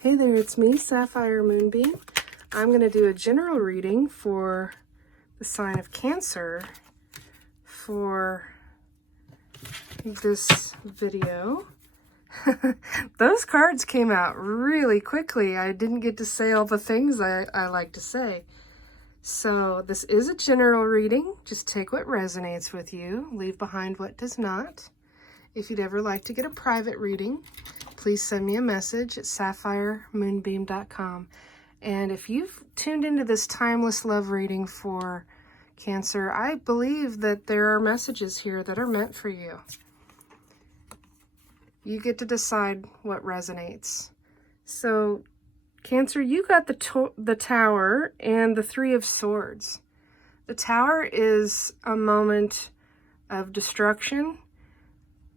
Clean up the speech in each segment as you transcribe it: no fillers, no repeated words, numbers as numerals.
Hey there, it's me, Sapphire Moonbeam. I'm going to do a general reading for the sign of Cancer for this video. Those cards came out really quickly. I didn't get to say all the things I like to say. So this is a general reading. Just take what resonates with you. Leave behind what does not. If you'd ever like to get a private reading, please send me a message at sapphiremoonbeam.com. And if you've tuned into this timeless love reading for Cancer, I believe that there are messages here that are meant for you. You get to decide what resonates. So, Cancer, you got the Tower and the Three of Swords. The Tower is a moment of destruction,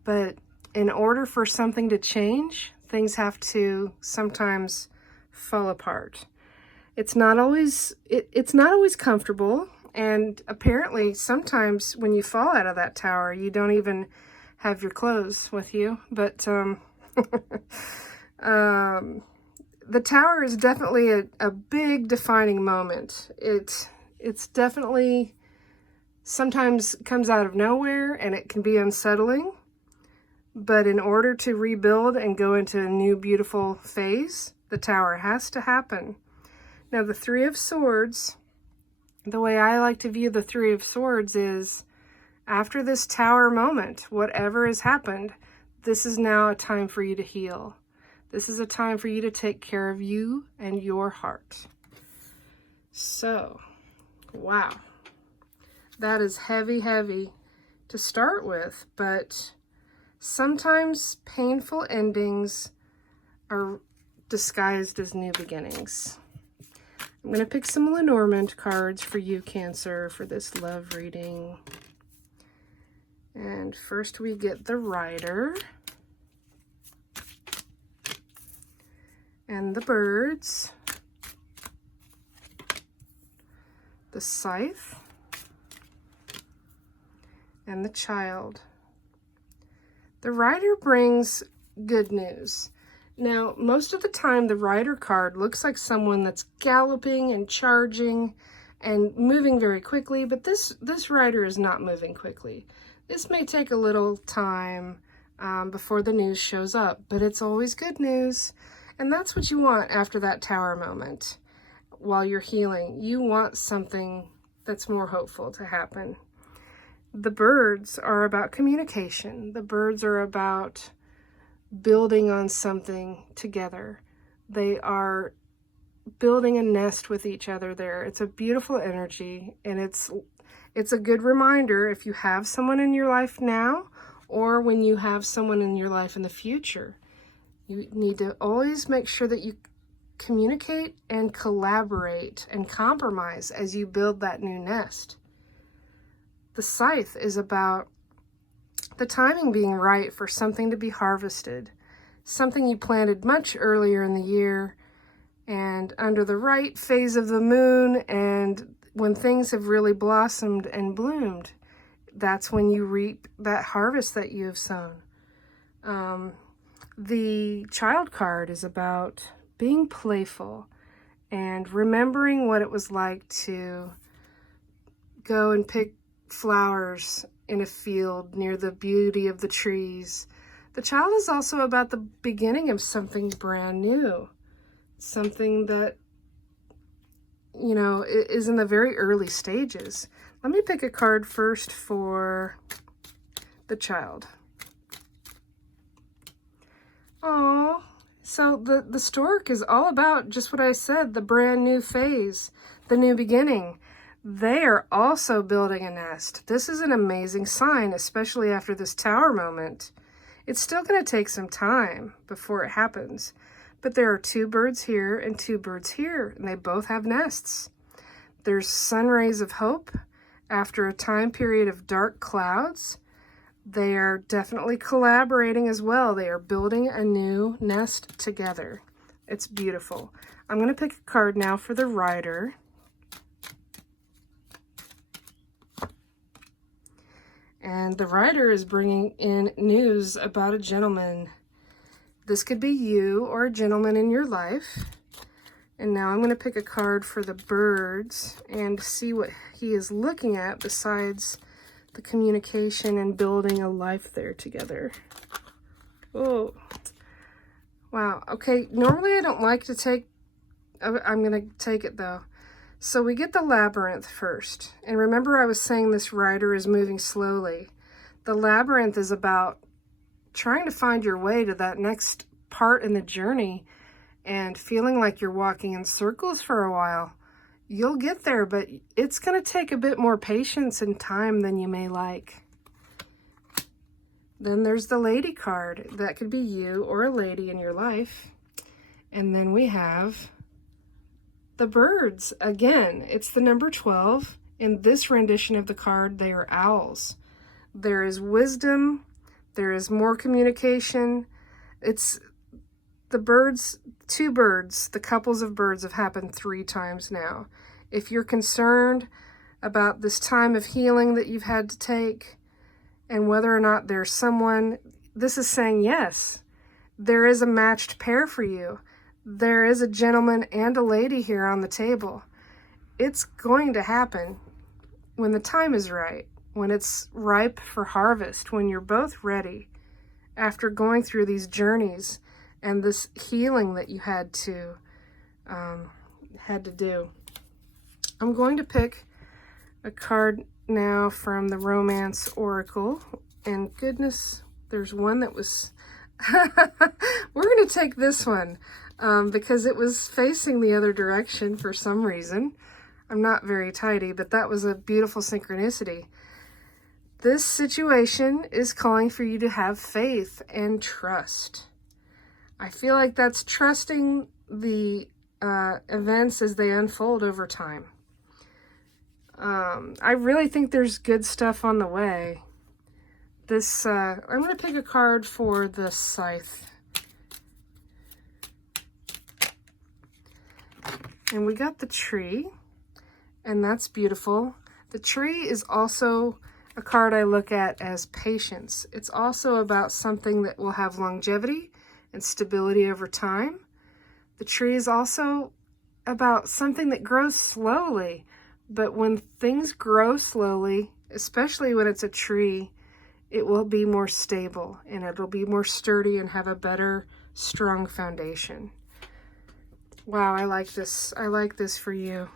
but in order for something to change, things have to sometimes fall apart. It's not always comfortable, and apparently sometimes when you fall out of that tower, you don't even have your clothes with you. But the tower is definitely a big defining moment. It's definitely sometimes comes out of nowhere, and it can be unsettling. But in order to rebuild and go into a new beautiful phase, the tower has to happen. Now, the Three of Swords, the way I like to view the Three of Swords is, after this tower moment, whatever has happened, this is now a time for you to heal. This is a time for you to take care of you and your heart. So, wow. That is heavy, heavy to start with, but sometimes painful endings are disguised as new beginnings. I'm going to pick some Lenormand cards for you, Cancer, for this love reading. And first we get the Rider and the Birds, the Scythe, and the Child. The Rider brings good news. Now, most of the time, the Rider card looks like someone that's galloping and charging and moving very quickly, but this Rider is not moving quickly. This may take a little time before the news shows up, but it's always good news. And that's what you want after that tower moment. While you're healing, you want something that's more hopeful to happen. The Birds are about communication. The Birds are about building on something together. They are building a nest with each other there. It's a beautiful energy, and it's a good reminder if you have someone in your life now or when you have someone in your life in the future. You need to always make sure that you communicate and collaborate and compromise as you build that new nest. The Scythe is about the timing being right for something to be harvested, something you planted much earlier in the year and under the right phase of the moon, and when things have really blossomed and bloomed, that's when you reap that harvest that you have sown. The Child card is about being playful and remembering what it was like to go and pick flowers in a field near the beauty of the trees. The Child is also about the beginning of something brand new, something that, you know, is in the very early stages. Let me pick a card first for the Child. Oh, so the stork is all about just what I said, the brand new phase, the new beginning. They are also building a nest. This is an amazing sign, especially after this tower moment. It's still going to take some time before it happens, but there are two birds here and two birds here, and they both have nests. There's sun rays of hope after a time period of dark clouds. They are definitely collaborating as well. They are building a new nest together. It's beautiful. I'm going to pick a card now for the Rider. And the Rider is bringing in news about a gentleman This could be you or a gentleman in your life. And now I'm going to pick a card for the birds and see what he is looking at besides the communication and building a life there together. Oh, wow. Okay, normally I don't like to take, I'm going to take it though. So we get the labyrinth first. And remember I was saying this rider is moving slowly. The labyrinth is about trying to find your way to that next part in the journey and feeling like you're walking in circles for a while. You'll get there, but it's going to take a bit more patience and time than you may like. Then there's the lady card. That could be you or a lady in your life. And then we have the birds. Again, it's the number 12. In this rendition of the card, they are owls. There is wisdom. There is more communication. It's the birds, 2 birds, the couples of birds have happened 3 times now. If you're concerned about this time of healing that you've had to take and whether or not there's someone, this is saying yes, there is a matched pair for you. There is a gentleman and a lady here on the table. It's going to happen when the time is right, when it's ripe for harvest, when you're both ready after going through these journeys and this healing that you had to do. I'm going to pick a card now from the Romance Oracle. And goodness, there's one that was... We're going to take this one because it was facing the other direction for some reason. I'm not very tidy, but that was a beautiful synchronicity. This situation is calling for you to have faith and trust. I feel like that's trusting the events as they unfold over time. I really think there's good stuff on the way. This, I'm going to pick a card for the Scythe. And we got the tree, and that's beautiful. The tree is also a card I look at as patience. It's also about something that will have longevity and stability over time. The tree is also about something that grows slowly, but when things grow slowly, especially when it's a tree, it will be more stable and it'll be more sturdy and have a better, strong foundation. Wow, I like this. I like this for you.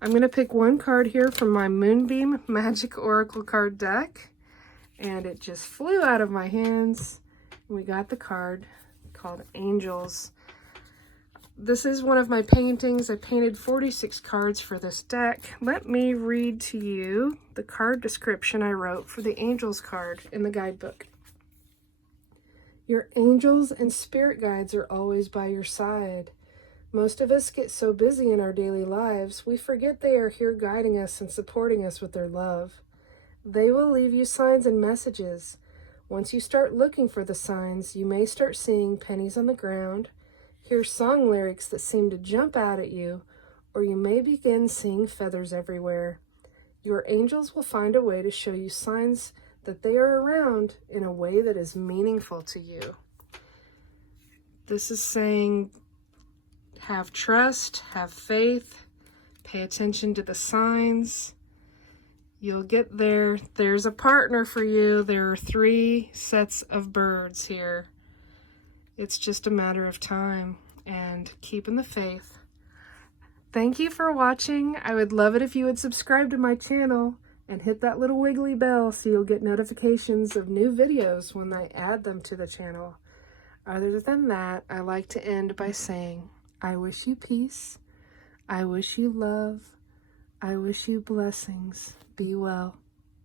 I'm going to pick one card here from my Moonbeam Magick Oracle card deck, and it just flew out of my hands. We got the card called Angels. This is one of my paintings. I painted 46 cards for this deck. Let me read to you the card description I wrote for the Angels card in the guidebook. Your angels and spirit guides are always by your side. Most of us get so busy in our daily lives, we forget they are here guiding us and supporting us with their love. They will leave you signs and messages. Once you start looking for the signs, you may start seeing pennies on the ground, hear song lyrics that seem to jump out at you, or you may begin seeing feathers everywhere. Your angels will find a way to show you signs that they are around in a way that is meaningful to you. This is saying, have trust, have faith, pay attention to the signs. You'll get there. There's a partner for you. There are 3 sets of birds here. It's just a matter of time and keeping the faith. Thank you for watching. I would love it if you would subscribe to my channel and hit that little wiggly bell so you'll get notifications of new videos when I add them to the channel. Other than that, I like to end by saying, I wish you peace. I wish you love. I wish you blessings. Be well.